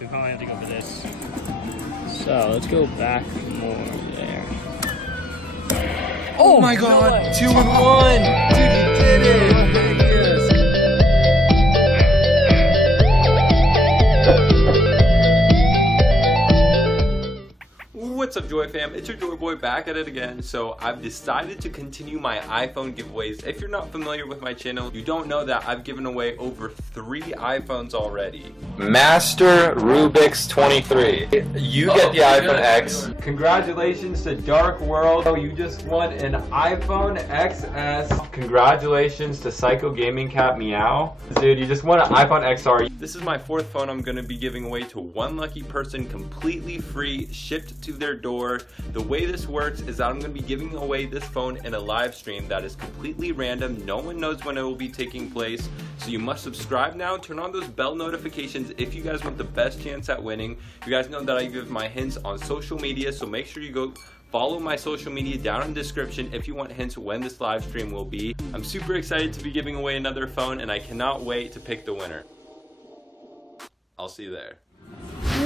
We probably have to go for this. So let's go back more there. Oh my god, 2 and 1! Dude, you did it! What's up, Joy fam? It's your Joy Boy back at it again. So I've decided to continue my iPhone giveaways. If you're not familiar with my channel, you don't know that I've given away over 3 iPhones already. Master Rubik's 23. You get the iPhone X. Congratulations to Dark World. You just won an iPhone XS. Congratulations to Psycho Gaming Cat Meow. Dude, you just won an iPhone XR. This is my 4th phone I'm going to be giving away to one lucky person, completely free, shipped to their door. The way this works is that I'm going to be giving away this phone in a live stream that is completely random. No one knows when it will be taking place. So you must subscribe now, turn on those bell notifications if you guys want the best chance at winning. You guys know that I give my hints on social media, so make sure you go follow my social media down in the description if you want hints when this live stream will be. I'm super excited to be giving away another phone, and I cannot wait to pick the winner. I'll see you there.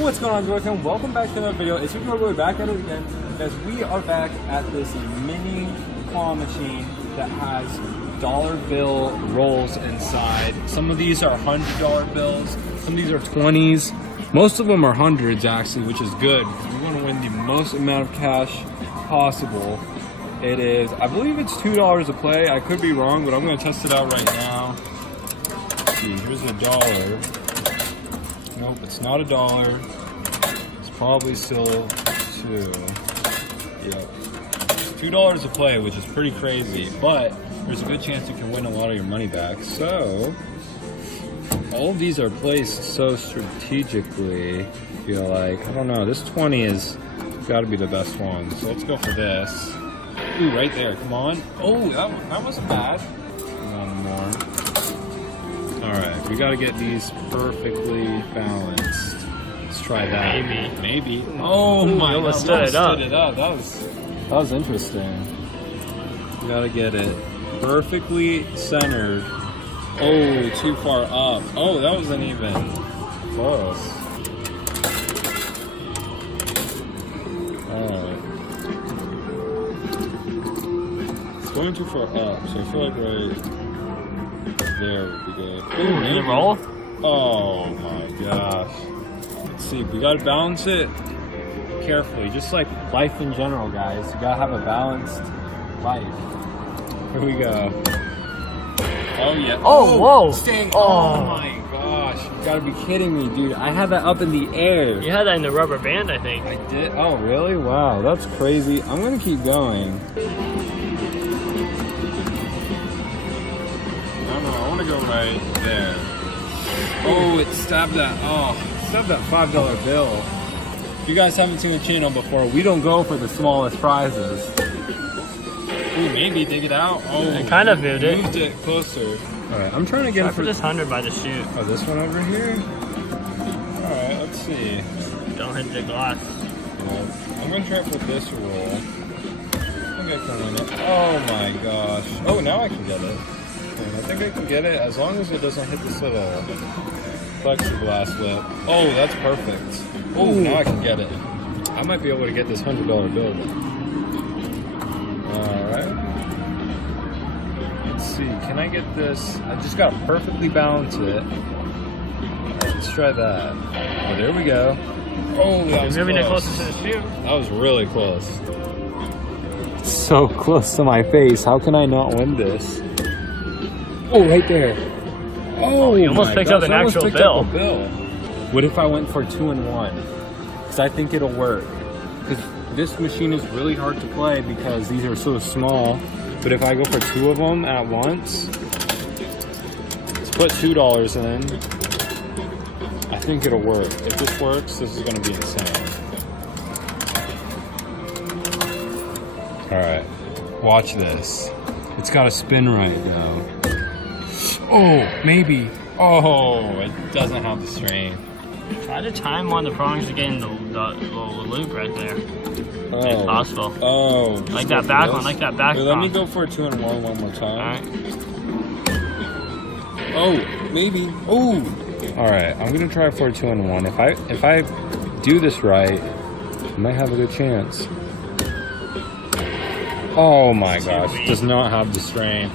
What's going on, Joystick? Welcome back to another video. It's your boy back at it again, because we are back at this mini claw machine that has dollar bill rolls inside. Some of these are $100 bills, some of these are 20s. Most of them are hundreds actually, which is good. We want to win the most amount of cash possible. It is, I believe it's $2 a play. I could be wrong, but I'm going to test it out right now. Let's see, here's $1. Nope, it's not $1. It's probably still 2. Yep. It's $2 a play, which is pretty crazy, but there's a good chance you can win a lot of your money back. So, all of these are placed so strategically. I feel like, I don't know, this 20 is got to be the best one. So let's go for this. Ooh, right there, come on. Oh, that wasn't bad. One more. Alright, we gotta get these perfectly balanced. Let's try that. Maybe. Oh my god, you almost stood it up. That was interesting. We gotta get it perfectly centered. Oh, too far up. Oh, that wasn't even close. Alright. It's going too far up, so I feel like right there would be good. Ooh, did it roll? Oh my gosh. Let's see, we gotta balance it carefully, just like life in general, guys. You gotta have a balanced life. Here we go. Oh yeah. Oh, whoa. Staying. Oh. Oh my gosh. You gotta be kidding me, dude. I had that up in the air. You had that in the rubber band, I think. I did? Oh, really? Wow, that's crazy. I'm gonna keep going. I want to go right there. Oh, it stabbed that. Oh, it stabbed that $5 bill. If you guys haven't seen the channel before, we don't go for the smallest prizes. Ooh, maybe dig it out. Oh, I kind of moved it. Moved it closer. All right, I'm trying to get Try it for this 100 by the chute. Oh, this one over here. All right, let's see. Don't hit the glass. Yeah, I'm gonna try for this roll. I think I can win it. Oh my gosh. Oh, now I can get it. I think I can get it as long as it doesn't hit this little plexiglass lip. Oh, that's perfect. Oh, now I can get it. I might be able to get this $100 bill. Alright. Let's see. Can I get this? I just gotta perfectly balance it. Alright, let's try that. Oh, there we go. Oh, that was moving it close. closer to the chute. That was really close. So close to my face. How can I not win this? Oh, right there. Oh, you almost picked up an actual bill. What if I went for 2 and 1? Because I think it'll work. Because this machine is really hard to play because these are so small. But if I go for 2 of them at once, let's put $2 in. I think it'll work. If this works, this is going to be insane. Alright, watch this. It's got to spin right now. Oh, maybe. Oh, it doesn't have the string. Try to time one of the prongs to get in the loop right there. Oh. If possible. Oh. Like that back one, like that back one. Let me go for a 2 and 1 more time. Alright. Oh, maybe. Oh, All right, I'm gonna try for a 2-in-1. If I do this right, I might have a good chance. Oh my gosh, it does not have the strain.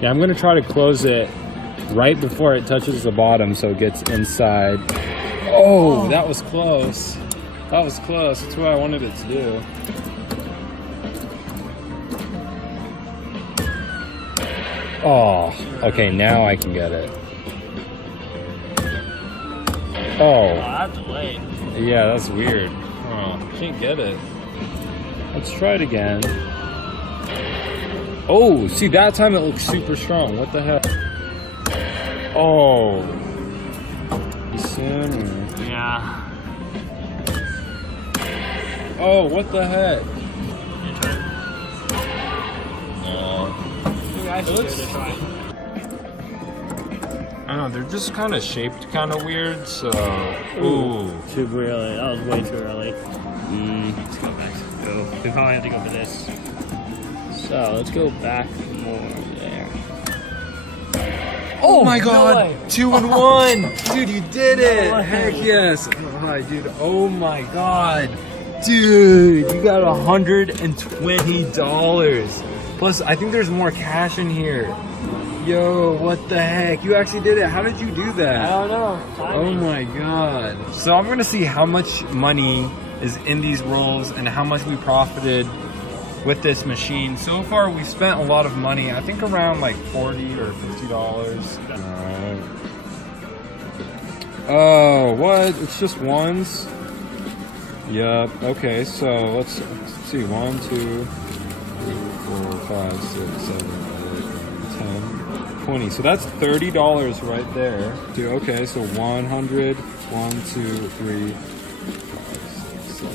Yeah, I'm gonna try to close it right before it touches the bottom so it gets inside. Oh, that was close. That was close. That's what I wanted it to do. Oh, okay, now I can get it. Oh. That's delayed. Yeah, that's weird. Oh, can't get it. Let's try it again. Oh, see, that time it looks super strong. What the heck? Oh. Soon. Yeah. Oh, what the heck? You try. No. You guys should give it a try. I don't know, they're just kind of shaped kind of weird, so... Ooh. Too early. That was way too early. Let's go back. Go. We probably have to go for this. So, let's go back more there. Oh my god! No 2-in-1! Dude, you did it! Heck yes! Oh, dude, oh my god! Dude, you got $120. Plus, I think there's more cash in here. Yo, what the heck? You actually did it. How did you do that? I don't know. Oh my god. So I'm gonna see how much money is in these rolls and how much we profited with this machine. So far we spent a lot of money. I think around like $40 or $50. Oh, what? It's just ones? Yup. Okay, so let's see. 1, 2, 3, 4, 5, 6, 7, 8, 10, 20. So that's $30 right there. Dude, okay, so 100, 1, 2, 3, 5, 6,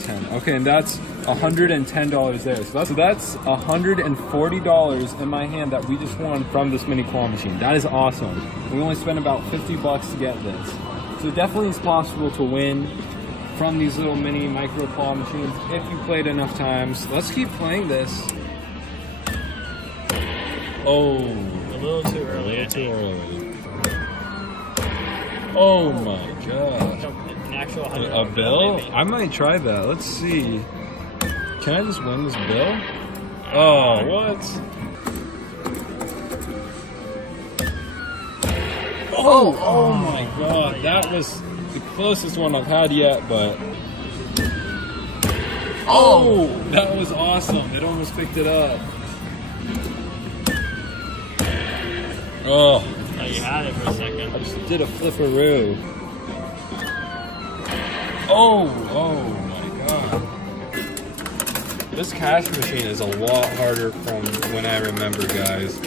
7, 10. Okay, and that's $110 there. So that's $140 in my hand that we just won from this mini claw machine. That is awesome. We only spent about $50 to get this. So definitely it's possible to win from these little mini micro claw machines if you played enough times. Let's keep playing this. Oh, A little too early, I think. Oh my god. An actual A bill? I might try that. Let's see. Can I just win this bill? Oh, what? Oh my god. That was the closest one I've had yet, but... Oh! That was awesome. It almost picked it up. Oh. Oh, you had it for a second. I just did a flipperoo. Oh my god. This cash machine is a lot harder from when I remember, guys.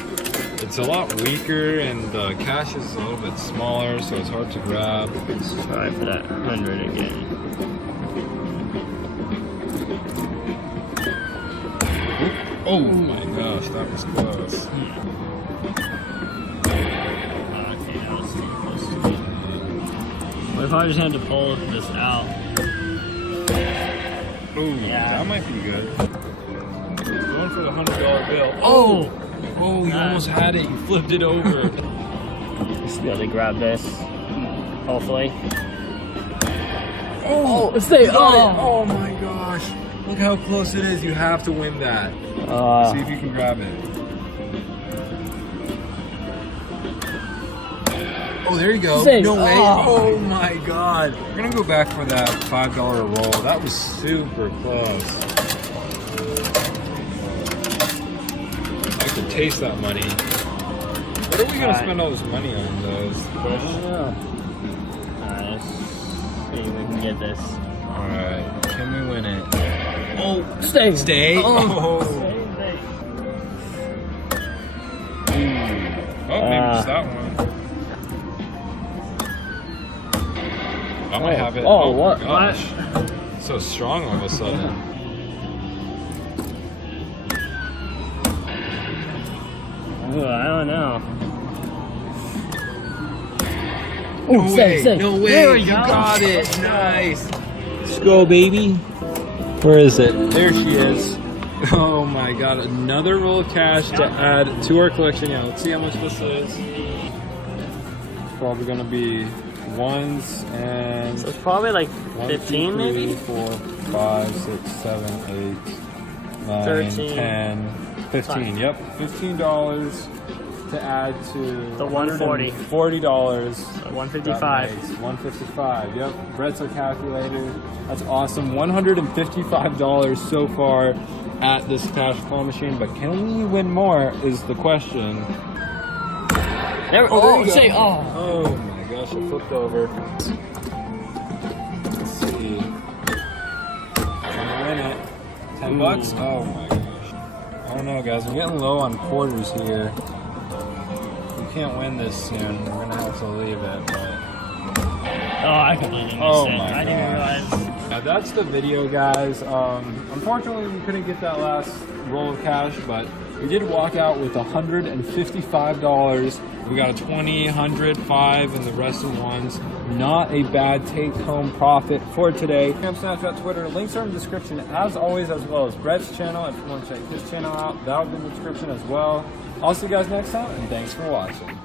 It's a lot weaker and the cash is a little bit smaller, so it's hard to grab. Let's try for that 100 again. Oh my gosh, that was close. Okay, that was too close to me. What if I just had to pull this out? Ooh, Yeah. that might be good. Going for the $100 bill. Oh! Oh, you almost had it. You flipped it over. Just be able to grab this. Hopefully. Oh! Stay! Oh my gosh. Look how close it is. You have to win that. See if you can grab it. Oh, there you go. Same. No way. Oh. Oh my god. We're gonna go back for that $5 roll. That was super close. I could taste that money. What are we gonna spend all this money on, though? Alright, let's see if we can get this. Alright, can we win it? Oh! Stay! Stay? Oh! Oh, maybe just that one. I might have it. Oh, what? My gosh. So strong all of a sudden. Ooh, I don't know. No way. Stay. No way. There we You go. got it. Nice. Let's go, baby. Where is it? There she is. Oh my god. Another roll of cash to add to our collection. Yeah, let's see how much this is. probably gonna be ones and So it's probably like 1, 15 2, 3, maybe? 4, 5, 6, 7, 8, 9, 13. 10, 15. Yep, $15 to add to The 140. $40. 155. $155. Yep. Retro calculator. That's awesome. $155 so far at this cash claw machine, but can we win more? Is the question. There, Oh, there you go. say, oh. Oh my gosh! It flipped over. Let's see. Can we win it? $10? Oh my gosh! I don't know, guys. I'm getting low on quarters here. Can't win this soon. We're gonna have to leave it. But... Oh, I completely missed Oh it. my I didn't even realize. Now that's the video, guys. Unfortunately, we couldn't get that last roll of cash, but we did walk out with $155. We got a 20, 100, 5, and the rest of the ones. Not a bad take-home profit for today. Snapchat, Twitter, links are in the description as always, as well as Brett's channel. If you want to check his channel out, that'll be in the description as well. I'll see you guys next time, and thanks for watching.